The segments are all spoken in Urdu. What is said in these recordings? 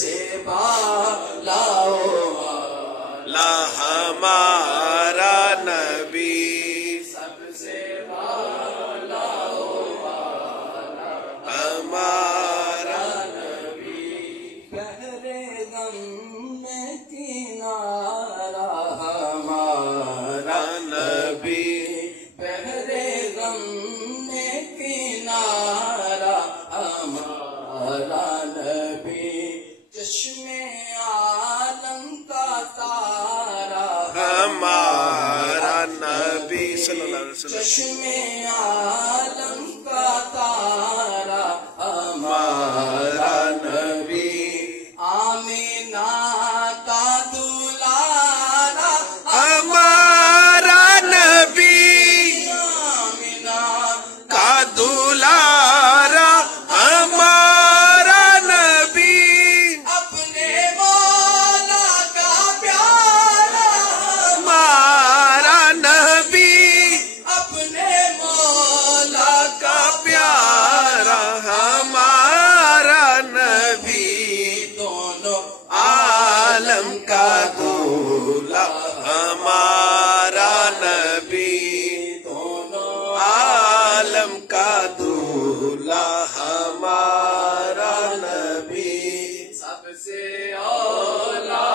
سے بالا والا ہمارا نبی سب سے بالا والا ہمارا نبی بحرے غم میں کنارہ ہمارا نبی بحرے غم میں کنارہ ہمارا نبی چشم عالم کا تارا ہمارا نبی صلی اللہ علیہ وسلم چشم عالم کا تارا ہمارا نبی آمینہ کا دلارا ہمارا نبی آمینہ کا دلارا ہمارا نبی اپنے مولا کا پیارا ہمارا نبی اپنے مولا کا پیارا ہمارا نبی دونوں عالم کا دولہ ہمارا نبی دونوں عالم کا دولہ ہمارا نبی سب سے اولا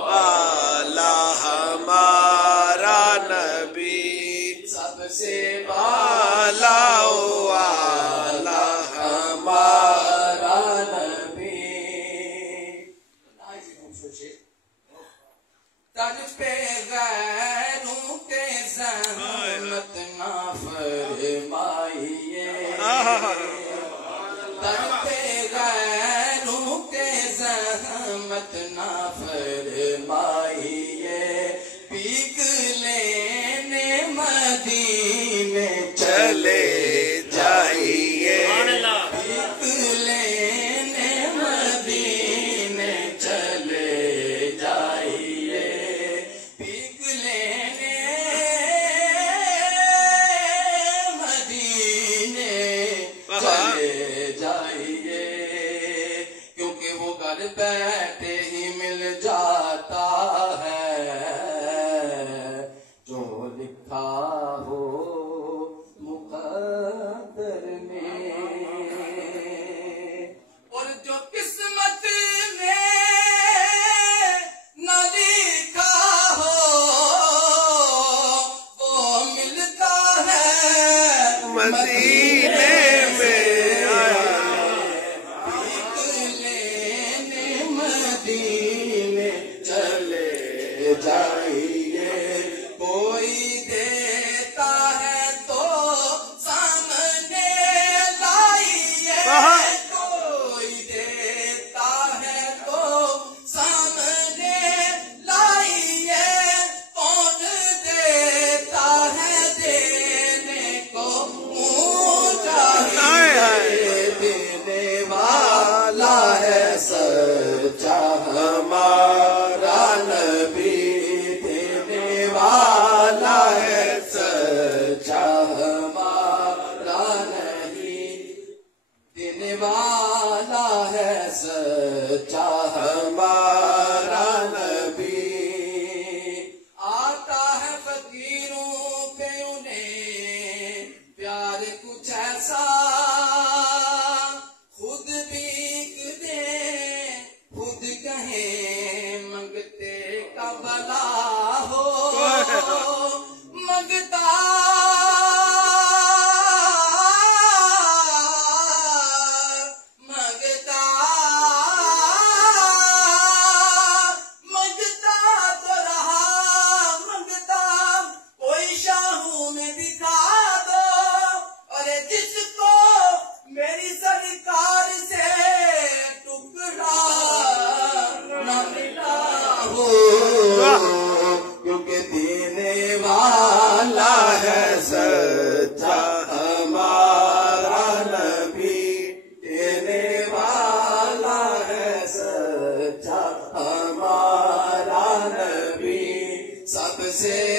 والا ہمارا نبی سب سے والا والا ہمارا ہمارا نبی تجھ پہ غیروں کے زحمت نہ فرمائیے تجھ پہ غیروں کے زحمت نہ فرمائیے پیک لینے مدینے چلے جائیے پیک لینے مدینے چلے جائیے پیک لینے مدینے چلے جائیے کیونکہ وہ گھر بیٹھے ہی مل جاتا ہے جو لکھا ہو مقدر میں اور جو قسمت میں نہ لکھا ہو وہ ملتا ہے مدینے میں پیک لینے مدینے چلے جائیے کوئی دیتا ہے تو سامنے لائیے کوئی دیتا ہے تو سامنے لائیے کون دیتا ہے دینے کو منہ چاہیے دینے والا ہے سچا ہمارا نبی دینے والا ہے سچا ہمارا نہیں دینے والا ہے سچا ہمارا نبی آتا ہے فقیروں پہ انہیں پیار کچھ ایسا خود بھیک دے خود کہیں منگتے کا بلا ہو منگتا منگتا منگتا تو رہا منگتا کوئی شاہوں میں دکھا دو اور جس کو میری سرکار سے ٹکڑا نہ ملا ہو کیونکہ دینے والا ہے سچا ہمارا نبی دینے والا ہے سچا ہمارا نبی سب سے